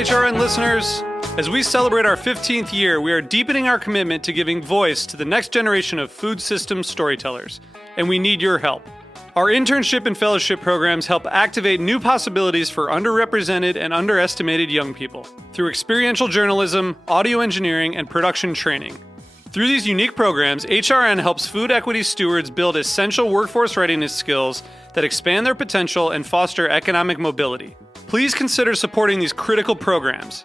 HRN listeners. As we celebrate our 15th year, we are deepening our commitment to giving voice to the next generation of food systems storytellers, and we need your help. Our internship and fellowship programs help activate new possibilities for underrepresented and underestimated young people through experiential journalism, audio engineering, and production training. Through these unique programs, HRN helps food equity stewards build essential workforce readiness skills that expand their potential and foster economic mobility. Please consider supporting these critical programs.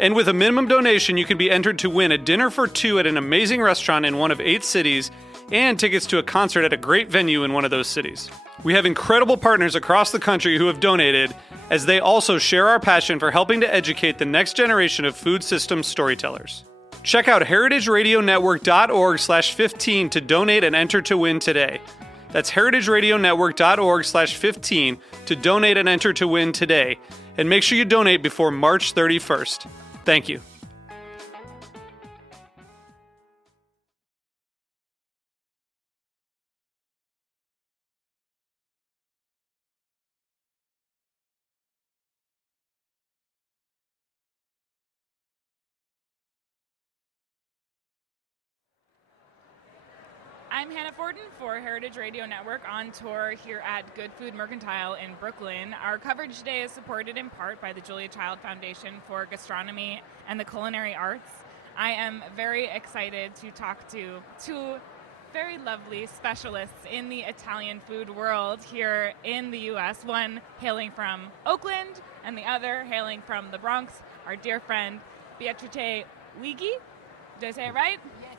And with a minimum donation, you can be entered to win a dinner for two at an amazing restaurant in one of 8 cities and tickets to a concert at a great venue in one of those cities. We have incredible partners across the country who have donated, as they also share our passion for helping to educate the next generation of food systems storytellers. Check out heritageradionetwork.org/15 to donate and enter to win today. That's heritageradionetwork.org/15 to donate and enter to win today. And make sure you donate before March 31st. Thank you. I'm Hannah Fordin for Heritage Radio Network on tour here at Good Food Mercantile in Brooklyn. Our coverage today is supported in part by the Julia Child Foundation for Gastronomy and the Culinary Arts. I am very excited to talk to two very lovely specialists in the Italian food world here in the U.S., one hailing from Oakland and the other hailing from the Bronx, our dear friend Beatrice Uighi. Did I say it right? Yes.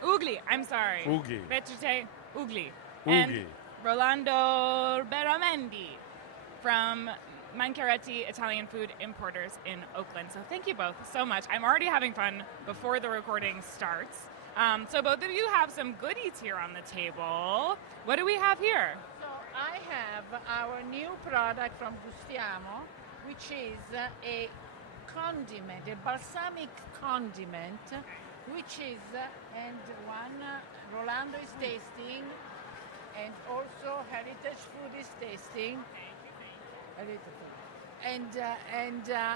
Uighi, I'm sorry. Uighi. Beatrice Uighi. Uighi. And Rolando Beramendi from Manicaretti Italian Food Importers in Oakland. So thank you both so much. I'm already having fun before the recording starts. So both of you have some goodies here on the table. What do we have here? So I have our new product from Gustiamo, which is a condiment, a balsamic condiment, which is, and one Rolando is tasting, and also Heritage Food is tasting. And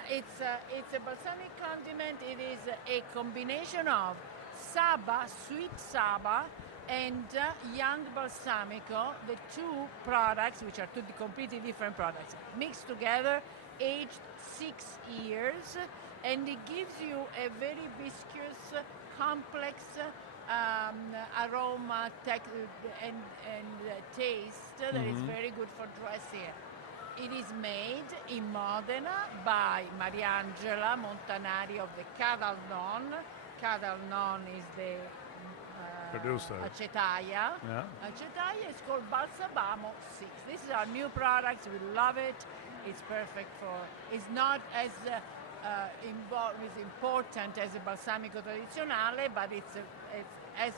it's a balsamic condiment. It is a combination of Saba, sweet Saba, and young balsamico, the two products, which are two completely different products, mixed together, aged 6 years, and it gives you a very viscous, complex aroma and taste that is very good for dressing. It is made in Modena by Mariangela Montanari of the Cadal Non. Cadal Non is the producer. Acetaia. Yeah. Acetaia is called Balsabamo 6. This is our new product. We love it. It's perfect for. It's not as important as a balsamico tradizionale, but it's as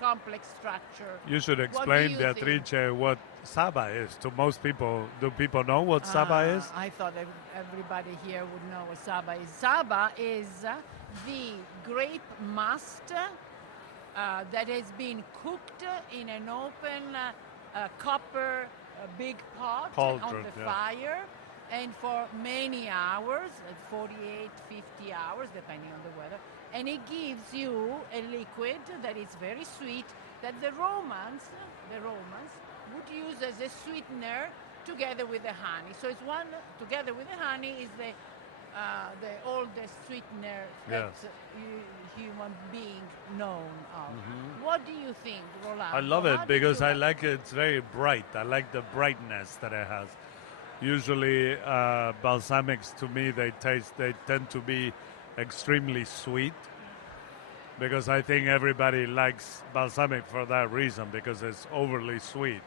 complex structure. You should explain, Beatrice, what Saba is to most people. Do people know what Saba is? I thought everybody here would know what Saba is. Saba is the grape must that has been cooked in an open copper big pot on the fire, and for many hours, 48, 50 hours, depending on the weather, and it gives you a liquid that is very sweet that the Romans would use as a sweetener together with the honey. So it's one, together with the honey, is the oldest sweetener that human being known of. What do you think, Rolando? I love it because I like it. It's very bright. I like the brightness that it has. Usually, balsamics to me they tend to be extremely sweet, because I think everybody likes balsamic for that reason, because it's overly sweet.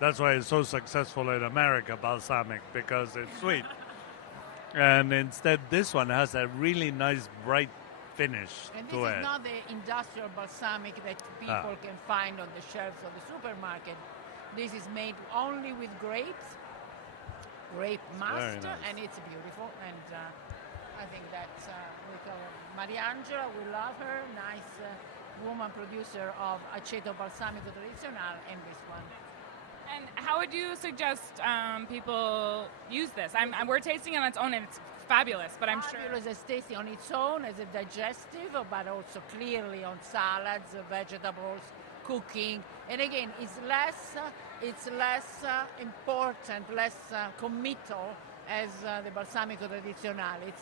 That's why it's so successful in America, balsamic, because it's sweet. And instead, this one has a really nice bright finish to it. And this is not the industrial balsamic that people can find on the shelves of the supermarket. This is made only with grape must, nice. And it's beautiful. And I think that's we call her Mariangela. We love her. Nice woman producer of aceto balsamico tradizionale, and this one. And how would you suggest people use this? We're tasting it on its own, and it's fabulous, but I'm sure... Fabulous as tasting on its own as a digestive, but also clearly on salads, vegetables, cooking. And again, it's less important, less committal as the balsamico tradizionale.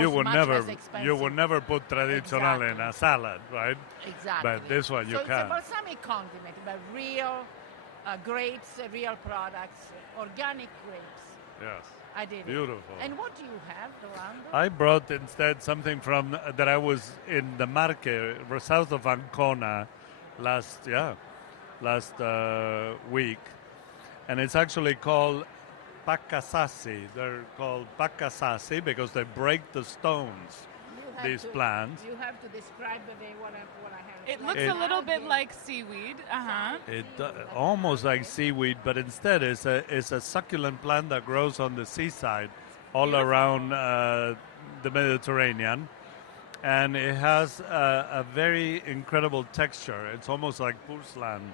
You would much never less expensive. you would never put tradizionale in Exactly. a salad, right? Exactly. But this one you so can. it's a balsamic condiment, but real grapes, real products, organic grapes. Yes. I did it. Beautiful. And what do you have, Rolando? I brought instead something from that I was in the Marche, south of Ancona, last week, and it's actually called Paccasassi. They're called Paccasassi because they break the stones. These plants. You have to describe what I have. It looks a little bit like seaweed. It almost like seaweed, but instead it's a succulent plant that grows on the seaside, all around the Mediterranean, and it has a very incredible texture. It's almost like porcelain,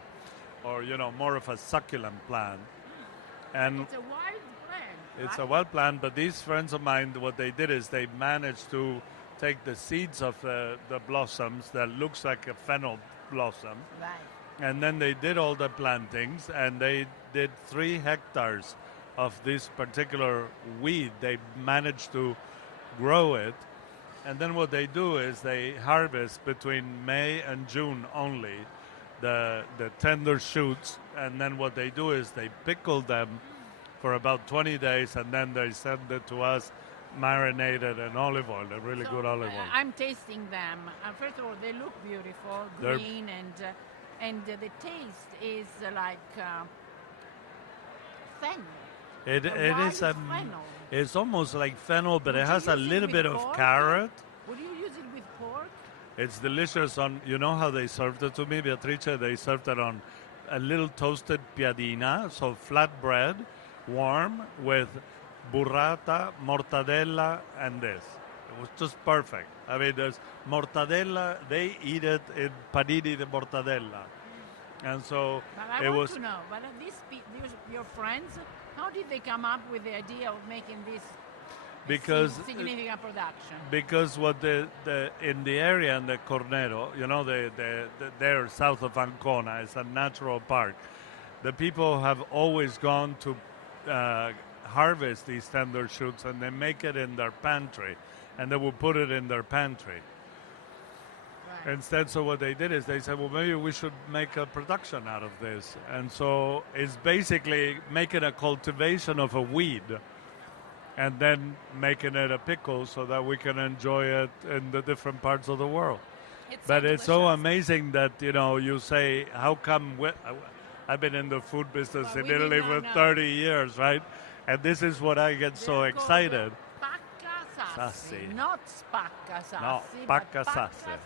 or more of a succulent plant. And It's a wild plant. it's right? a wild plant, but these friends of mine, what they did is they managed to take the seeds of the blossoms that looks like a fennel blossom, Right. and then they did all the plantings, and they did 3 hectares of this particular weed. They managed to grow it, and then what they do is they harvest between May and June only the tender shoots, and then what they do is they pickle them for about 20 days, and then they send it to us marinated in olive oil, a really good olive oil. I'm tasting them. First of all, they look beautiful, They're- green, and the taste is like fennel. It is wild fennel. it's almost like fennel, but Would it you has a use it little with bit of pork? carrot. Would you use it with pork? It's delicious on, you know how they served it to me, Beatrice? They served it on a little toasted piadina, so flat bread, warm, with burrata, mortadella, and this. It was just perfect. I mean, there's mortadella, they eat it in panini de mortadella. And so But I it want was, to know, but your friends, how did they come up with the idea of making this because significant production? Because what the in the area in the Cornero, there south of Ancona, is a natural park. The people have always gone to harvest these tender shoots, and they make it in their pantry, and they will put it in their pantry. Right. Instead, so what they did is they said, well, maybe we should make a production out of this. And so it's basically making a cultivation of a weed and then making it a pickle so that we can enjoy it in the different parts of the world. But it's so delicious. amazing that, you say, how come I've been in the food business Well, in we did Italy not for know. 30 years, right? And this is what I get so They're called excited. Paccasassi, Sassi. not spaccasassi, No, but Paccasassi.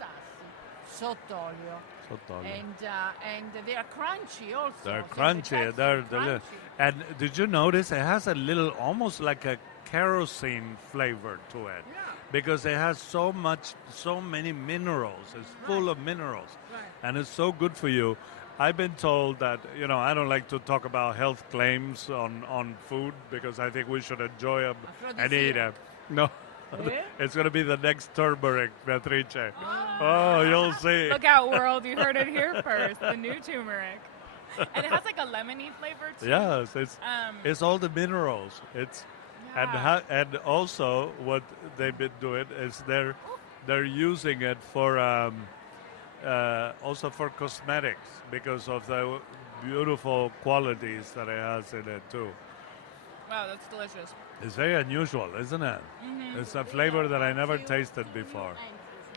sott'olio. Sott'olio. And they are crunchy also. They're so the crunchy. texture They're is delicious. crunchy. And did you notice it has a little, almost like a kerosene flavor to it, Yeah. because it has so many minerals. It's full of minerals, Right. and it's so good for you. I've been told that, I don't like to talk about health claims on food because I think we should enjoy them and eat them. No, Eh? it's going to be the next turmeric, Beatrice. Oh, you'll see. Look out, world. You heard it here first. The new turmeric. And it has like a lemony flavor, too. Yes, Um, it's all the minerals. It's Yeah. and also what they've been doing is they're using it for also for cosmetics because of the beautiful qualities that it has in it too. Wow, that's delicious. It's very unusual, isn't it? Mm-hmm. It's a flavor that I never tasted before.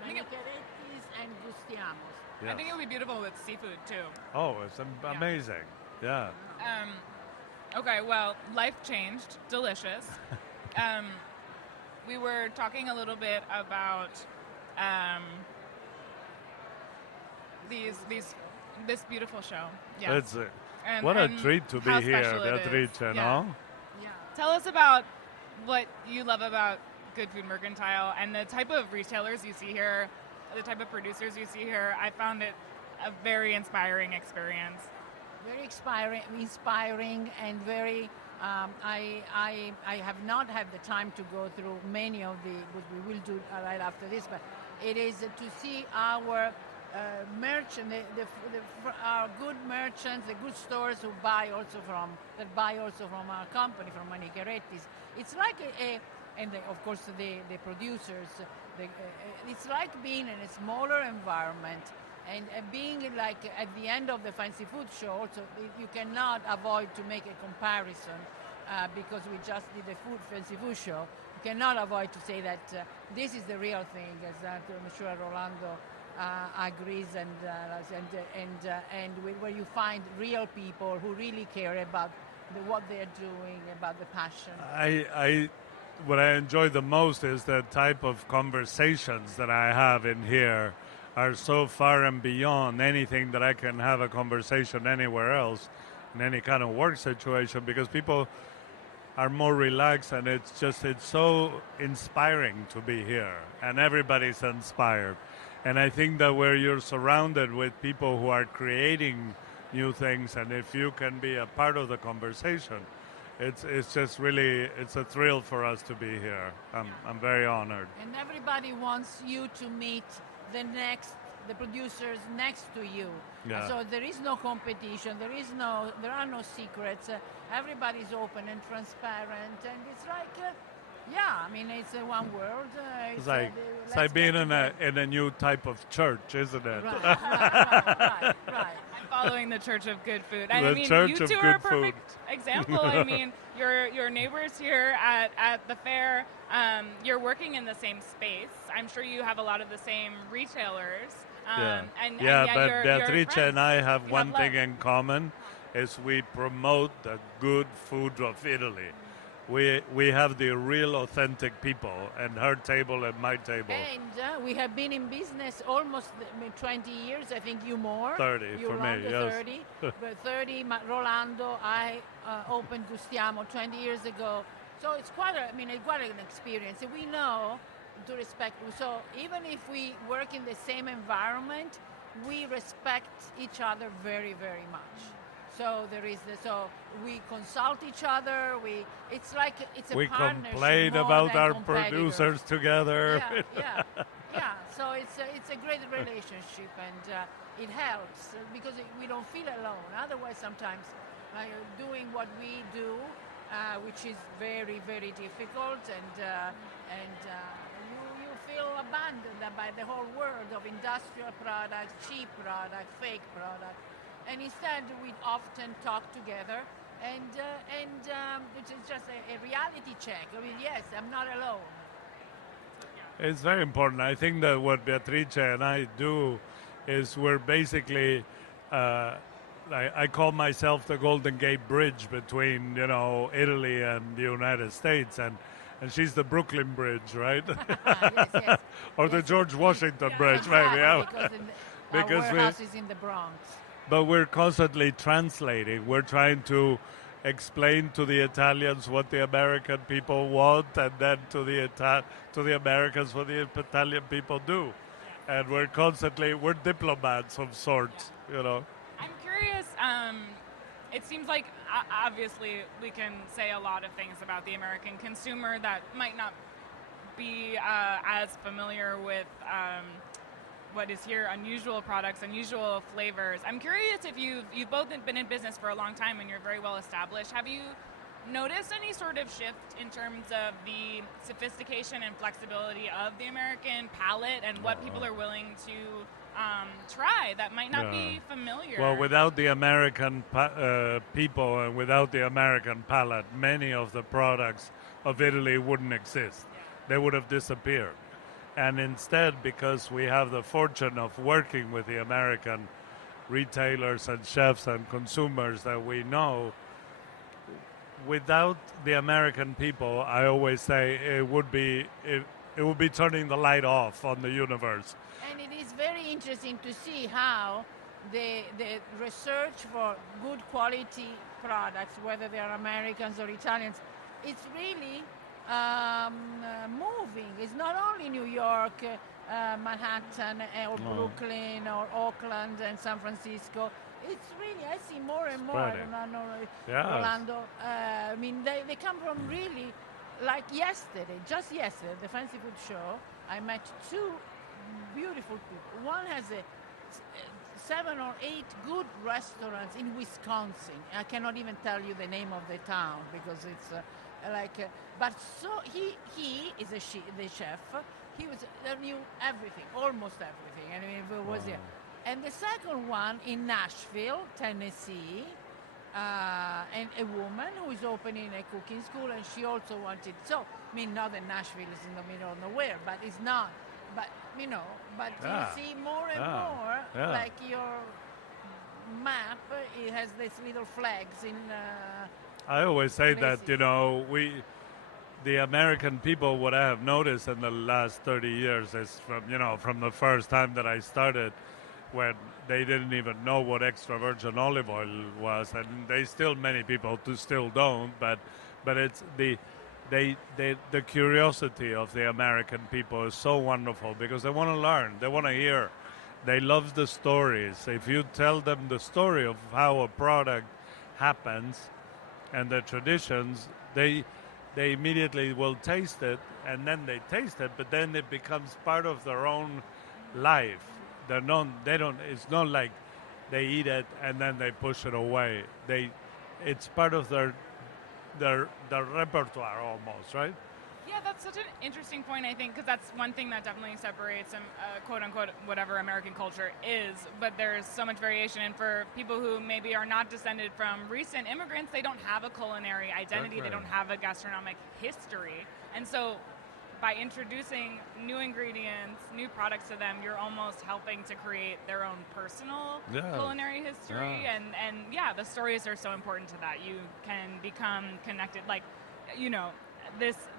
Manicarettis and Gustiamos. I think it would be beautiful with seafood, too. Oh, it's amazing. Yeah. Okay, well, life changed. Delicious. We were talking a little bit about this beautiful show. Yes. It's And- what a and treat to be how here, special it is. Beatrice, Yeah. no? Yeah. Tell us about what you love about Good Food Mercantile and the type of retailers you see here, the type of producers you see here. I found it a very inspiring experience. very inspiring and very. I have not had the time to go through many of the, what we will do right after this, but it is to see our merchant, our good merchants, the good stores who buy also from our company, from Manicaretti's. It's like of course the producers. It's like being in a smaller environment. And being like at the end of the fancy food show, also you cannot avoid to make a comparison because we just did a fancy food show. You cannot avoid to say that this is the real thing, as I'm sure Rolando agrees, and where you find real people who really care about what they're doing, about the passion. What I enjoy the most is the type of conversations that I have in here are so far and beyond anything that I can have a conversation anywhere else in any kind of work situation, because people are more relaxed, and it's so inspiring to be here, and everybody's inspired. And I think that where you're surrounded with people who are creating new things, and if you can be a part of the conversation, it's just really, it's a thrill for us to be here. I'm very honored. And everybody wants you to meet the producers next to you. Yeah. So there is no competition, there are no secrets. Everybody's open and transparent, and it's like, it's one world. It's like being in a new type of church, isn't it? Right. I'm following the Church of Good Food. The Church you of two Good are a perfect Food. example. Your neighbors here at the fair. You're working in the same space. I'm sure you have a lot of the same retailers. But Beatrice and I have one thing in common, is we promote the good food of Italy. We have the real authentic people, and her table and my table. And we have been in business almost 20 years, I think you more. 30 you for Rolando, me, yes. 30. But 30, Rolando, I opened Gustiamo 20 years ago. So it's quite an experience. And we know to respect. So even if we work in the same environment, we respect each other very, very much. So we consult each other. It's a we partnership. Complain more about than our competitors. producers together. Yeah. So it's a great relationship, and it helps because we don't feel alone. Otherwise, sometimes doing what we do, which is very, very difficult, and you feel abandoned by the whole world of industrial products, cheap products, fake products. And instead, we often talk together, and it's just a reality check. Yes, I'm not alone. It's very important. I think that what Beatrice and I do is we're basically, I call myself the Golden Gate Bridge between, Italy and the United States, and she's the Brooklyn Bridge, right? Yes. Or the George Washington Bridge, exactly, maybe. Because our warehouse is in the Bronx. But we're constantly translating. We're trying to explain to the Italians what the American people want, and then to the Americans what the Italian people do. And we're diplomats of sorts, I'm curious, it seems like obviously we can say a lot of things about the American consumer that might not be as familiar with what is here, unusual products, unusual flavors. I'm curious if you've both been in business for a long time and you're very well established. Have you noticed any sort of shift in terms of the sophistication and flexibility of the American palate and what people are willing to try that might not be familiar? Well, without the American people and without the American palate, many of the products of Italy wouldn't exist. They would have disappeared. And instead, because we have the fortune of working with the American retailers and chefs and consumers that we know, without the American people, I always say it would be turning the light off on the universe. And it is very interesting to see how the research for good quality products, whether they are Americans or Italians, it's really moving. It's not only New York, Manhattan, or Brooklyn, or Oakland and San Francisco. It's really, I see more and more. I Spreading. don't know, Yes. Rolando. I mean, they come from really, like yesterday, just yesterday, the Fancy Food Show, I met two beautiful people. One has 7 or 8 good restaurants in Wisconsin. I cannot even tell you the name of the town because it's but so he is the chef. He knew everything, almost everything. I mean, it was here. And the second one in Nashville, Tennessee, and a woman who is opening a cooking school, and she also wanted. So, I mean, not that Nashville is in the middle of nowhere, but it's not. But but Yeah. you see more and Yeah. more, Yeah. like your map, it has these little flags in. I always say that, places. the American people, what I have noticed in the last 30 years is from the first time that I started, when they didn't even know what extra virgin olive oil was, and many people still don't, but it's the curiosity of the American people is so wonderful because they want to learn, they want to hear, they love the stories. If you tell them the story of how a product happens and the traditions, they immediately will taste it, and then they taste it, but then it becomes part of their own life. It's not like they eat it and then they push it away. It's part of their repertoire almost, right? Yeah, that's such an interesting point, I think, because that's one thing that definitely separates quote-unquote whatever American culture is, but there's so much variation, and for people who maybe are not descended from recent immigrants, they don't have a culinary identity, That's they right. don't have a gastronomic history, and so by introducing new ingredients, new products to them, you're almost helping to create their own personal culinary history, Yeah. and the stories are so important to that. You can become connected, like,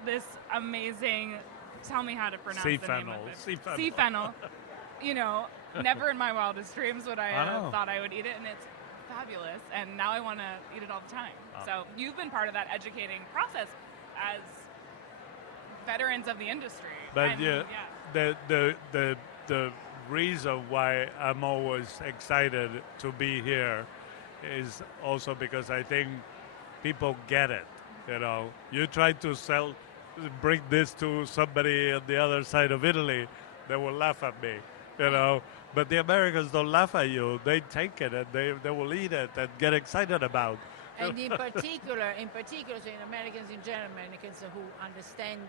this amazing, tell me how to pronounce the name of it. Sea fennel. Never in my wildest dreams would I have thought I would eat it, and it's fabulous, and now I want to eat it all the time. So you've been part of that educating process as veterans of the industry. But And, the reason why I'm always excited to be here is also because I think people get it. You try to bring this to somebody on the other side of Italy, they will laugh at me. But the Americans don't laugh at you. They take it and they will eat it and get excited about. And in particular, so in Americans in general, Americans who understand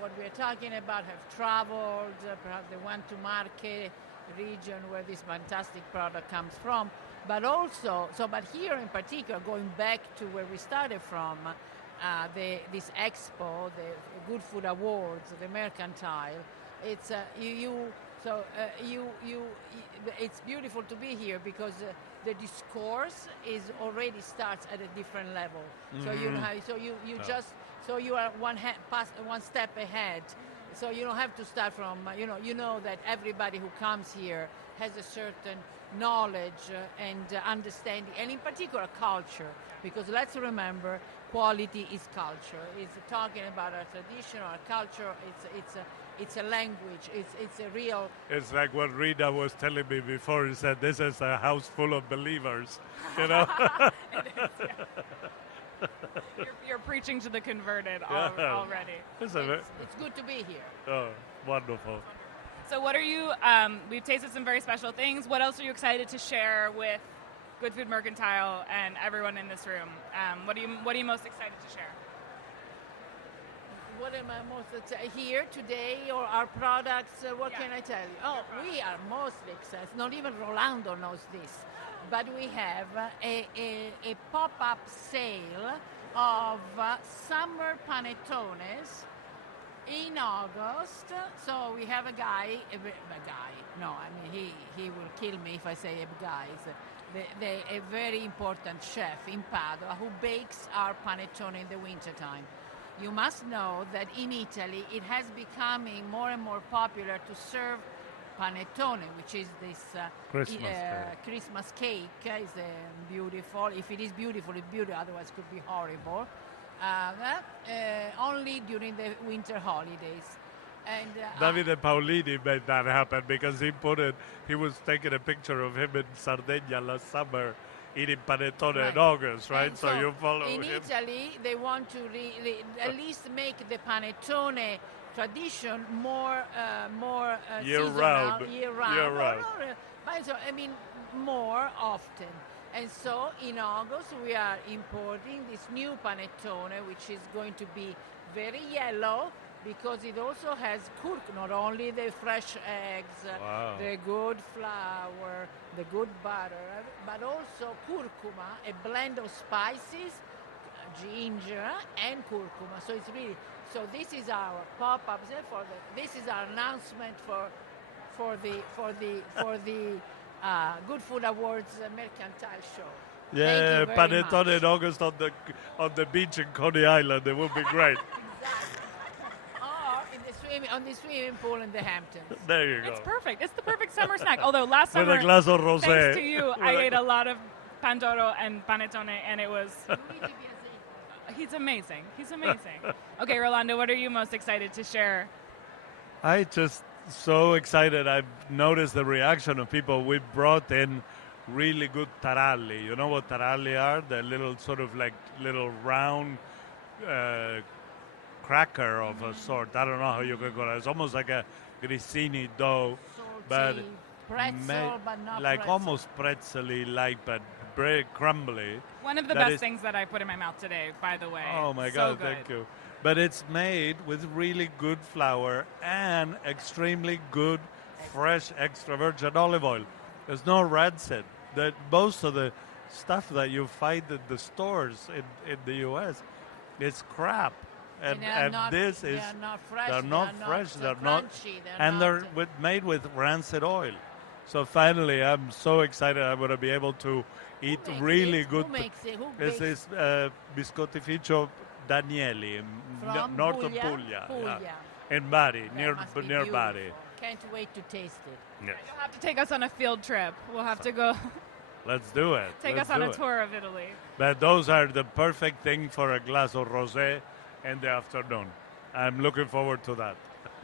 what we are talking about, have traveled, perhaps they went to Marche region where this fantastic product comes from, but also, but here in particular, going back to where we started from, this expo, the Good Food Awards, the Mercantile, it's it's beautiful to be here because the discourse already starts at a different level. Mm-hmm. So you are one step ahead. So you don't have to start from you know that everybody who comes here has a certain knowledge and understanding, and in particular culture, because let's remember, quality is culture. It's talking about our tradition, our culture. It's a language. It's a real. It's like what Rita was telling me before. He said, "This is a house full of believers." It is, You're preaching to the converted already. It's good to be here. Oh, wonderful. So what are you, we've tasted some very special things. What else are you excited to share with Good Food Mercantile and everyone in this room? What are you most excited to share? What am I most here today, or our products? What can I tell you? Oh, we are mostly excited. Not even Rolando knows this, but we have a pop-up sale of summer panettones in August. So we have a guy. No, I mean he will kill me if I say a guy. A very important chef in Padua who bakes our panettone in the wintertime. You must know that in Italy it has becoming more and more popular to serve panettone, which is this Christmas cake. Is beautiful. If it is beautiful, it's beautiful. Otherwise, it could be horrible. Only during the winter holidays. And Davide Paolini made that happen because he was taking a picture of him in Sardinia last summer eating panettone Right. in August, right? And So you follow in him. Italy, they want to at least make the panettone tradition more Year-round. seasonal, year-round. Year-round. But so, I mean, more often. And so in August, we are importing this new panettone, which is going to be very yellow, because it also has not only the fresh eggs, Wow. the good flour, the good butter, but also curcuma, a blend of spices, ginger and curcuma. So it's really, so this is our pop-up. This is our announcement for the Good Food Awards Mercantile show. Yeah, Thank you very panettone much. in August on the beach in Coney Island. It would be great. Exactly. Or on the swimming pool in the Hamptons. There you go. It's perfect. It's the perfect summer snack. Although last With summer, a glass of rosé. thanks to you, With I ate a lot of pandoro and panettone, and it was. Luigi Biasini. He's amazing. He's amazing. Okay, Rolando, what are you most excited to share? I just so excited. I've noticed the reaction of people. We brought in really good taralli. You know what taralli are? The little sort of like little round cracker of a sort. I don't know how you can call it. It's almost like a grissini dough, but Salty, pretzel, but not like pretzel. almost pretzely like, but very crumbly. One of the That best is- things that I put in my mouth today, by the way. Oh my So God, good. thank you. But it's made with really good flour and extremely good, fresh, extra virgin olive oil. There's no rancid. That most of the stuff that you find in the stores in the U.S. is crap, and this is they are not fresh. they're not fresh. They're not, crunchy, and they're made with rancid oil. So finally, I'm so excited. I'm going to be able to eat makes really it? good. Who makes it? Who This bakes is Biscottificio Danieli, from north of Puglia? Puglia, Puglia. yeah. In Bari, That near must be near Bari. beautiful. Can't wait to taste it. Yes. You'll have to take us on a field trip. We'll have to go Let's do it. take Let's us on do a it. tour of Italy. But those are the perfect thing for a glass of rosé in the afternoon. I'm looking forward to that.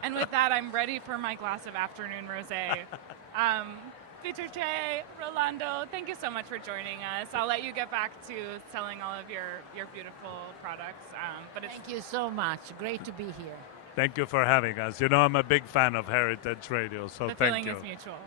And with that, I'm ready for my glass of afternoon rosé. Beatrice, Rolando, thank you so much for joining us. I'll let you get back to selling all of your beautiful products. But it's Thank you so much. Great to be here. Thank you for having us. You know, I'm a big fan of Heritage Radio, so the thank feeling you. is mutual.